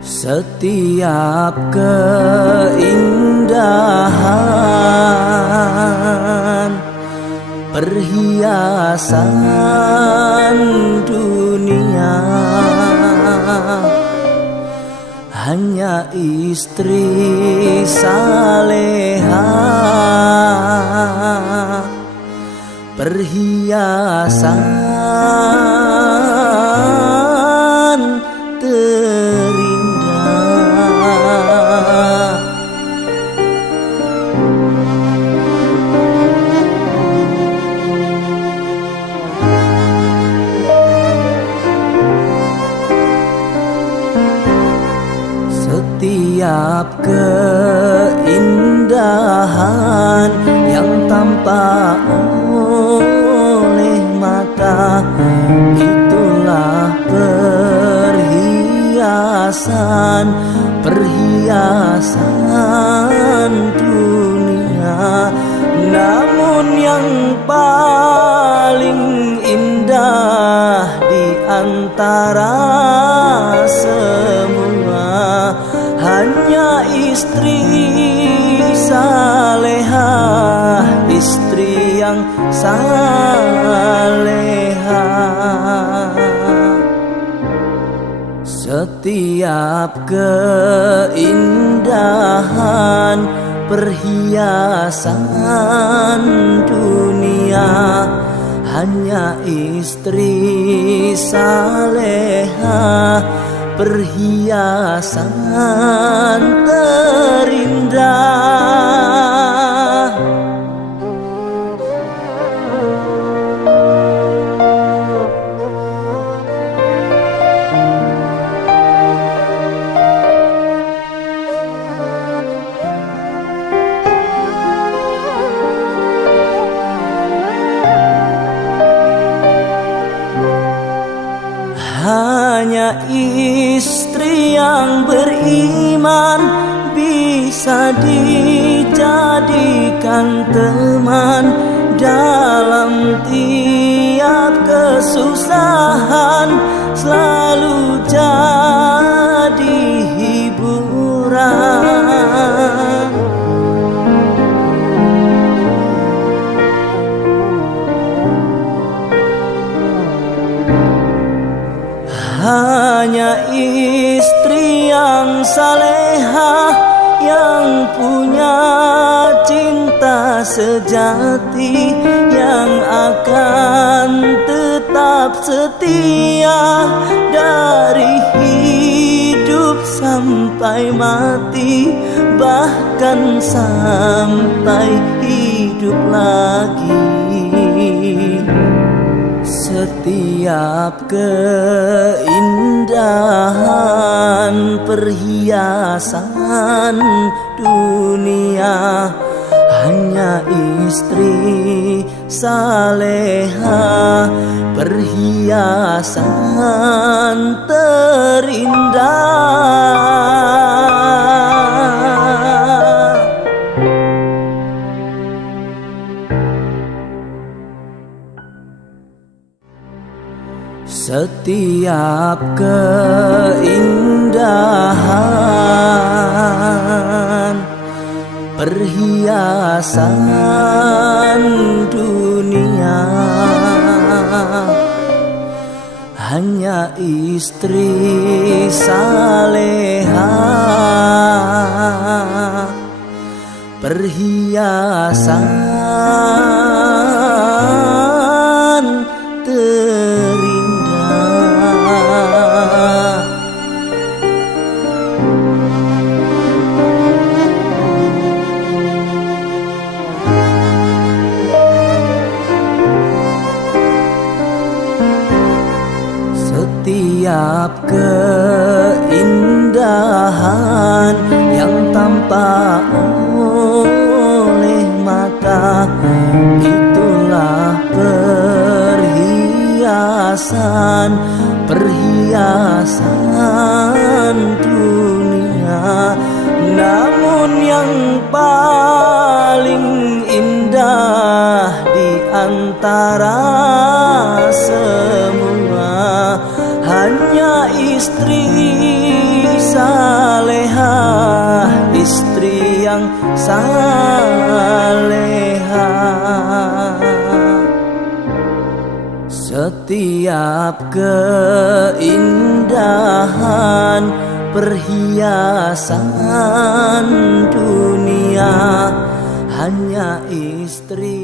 Setiap keindahan perhiasan dunia hanya istri saleha, perhiasan terindah. Setiap keindahan yang tampak oleh mata, itulah perhiasan, perhiasan dunia. Namun yang paling indah di antara semua hanya istri salehah, istri yang salehah. Setiap keindahan perhiasan dunia hanya istri salehah, perhiasan terindah. Hanya istri yang beriman bisa dijadikan teman dalam tiap kesusahan, selalu jadi hiburan. Hanya istri yang salehah yang punya cinta sejati, yang akan tetap setia dari hidup sampai mati, bahkan sampai hidup lagi. Setiap keindahan perhiasan dunia hanya istri salehah, perhiasan terindah. Setiap keindahan perhiasan dunia hanya istri salehah, perhiasan terindah. Setiap keindahan yang tampak oleh mata, itulah perhiasan, perhiasan dunia. Namun yang paling indah di antara semua hanya istri saleha. Setiap keindahan perhiasan dunia hanya istri